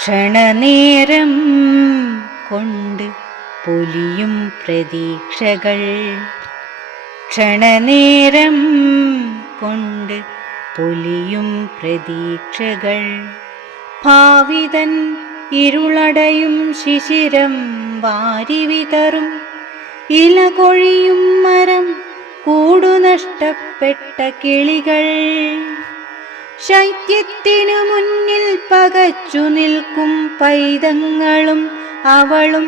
ക്ഷണനേരം കൊണ്ട് പൊലിയും പ്രതീക്ഷകൾ. ക്ഷണനേരം കൊണ്ട് പൊലിയും പ്രതീക്ഷകൾ. ഭാവിതൻ ഇരുളടയും ശിശിരം വാരിവിതറും. ഇല കൊഴിയും മരം കൂടു നഷ്ടപ്പെട്ട കിളികൾ. ശൈത്യത്തിനു മുന്നിൽ പകച്ചു നിൽക്കും പൈതങ്ങളും അവളും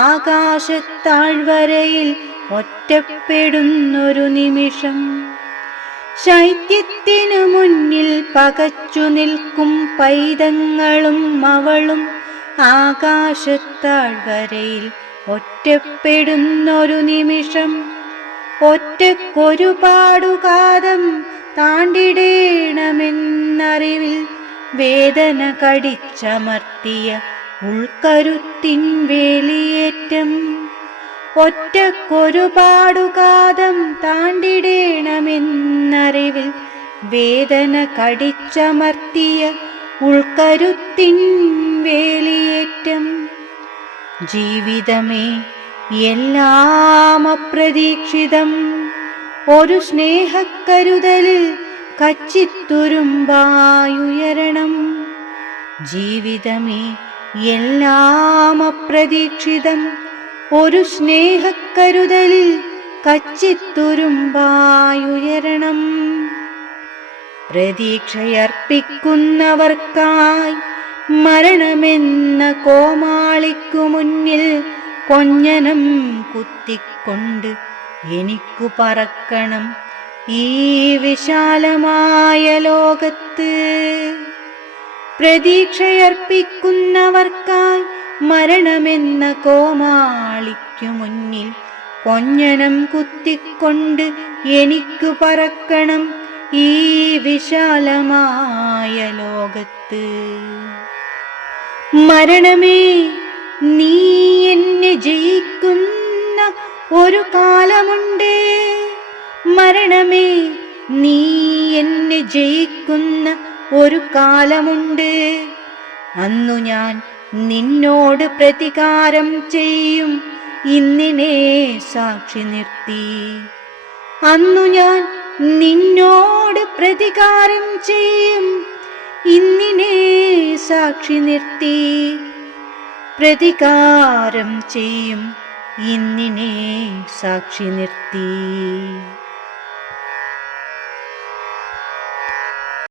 ആകാശത്താഴ്വരയിൽ ഒറ്റപ്പെടുന്നൊരു നിമിഷം. ശൈത്യത്തിനു മുന്നിൽ പകച്ചു നിൽക്കും പൈതങ്ങളും അവളും ആകാശത്താഴ്വരയിൽ ഒറ്റപ്പെടുന്നൊരു നിമിഷം. ഒറ്റക്കൊരുപാടുകാതം താണ്ടിടേണമെന്നറിവിൽ വേദന കടിച്ചമർത്തിയ ഉൾക്കരുത്തിൻ വേലിയേറ്റം. ഒറ്റക്കൊരുപാടുകാതം താണ്ടിടേണമെന്നറിവിൽ വേദന കടിച്ചമർത്തിയ ഉൾക്കരുത്തിൻ വേലിയേറ്റം. ജീവിതമേ എല്ലാം അപ്രതീക്ഷിതം. ഒരു സ്നേഹക്കരുതലിൽ കച്ചിത്തുരുമ്പായുയരണം. ജീവിതമേ എല്ലാം അപ്രതീക്ഷിതം. ഒരു സ്നേഹക്കരുതലിൽ കച്ചിത്തുരുമ്പായുയരണം. പ്രതീക്ഷയർപ്പിക്കുന്നവർക്കായി മരണമെന്ന കോമാളിക്കു മുന്നിൽ കൊഞ്ഞനം കുത്തിക്കൊണ്ട് എനിക്കു പറക്കണം. ഈ വിശാലമായ ലോകത്ത് പ്രതീക്ഷയർപ്പിക്കുന്നവർക്കായി മരണമെന്ന കോമാളിക്കു മുന്നിൽ കൊഞ്ഞനം കുത്തിക്കൊണ്ട് എനിക്കു പറക്കണം ഈ വിശാലമായ ലോകത്ത്. മരണമേ നീ എന്നെ ജയിക്കുന്ന ഒരു കാലമുണ്ട്. മരണമേ നീ എന്നെ ജയിക്കുന്ന ഒരു കാലമുണ്ട്. അന്നു ഞാൻ നിന്നോട് പ്രതികാരം ചെയ്യും. ഇന്നിനെ സാക്ഷി നിർത്തി. അന്നു ഞാൻ നിന്നോട് പ്രതികാരം ചെയ്യും. ഇന്നിനെ സാക്ഷി നിർത്തി. പ്രതികാരം ചെയ്യും. ഇന്നിനെ സാക്ഷി നിർത്തി.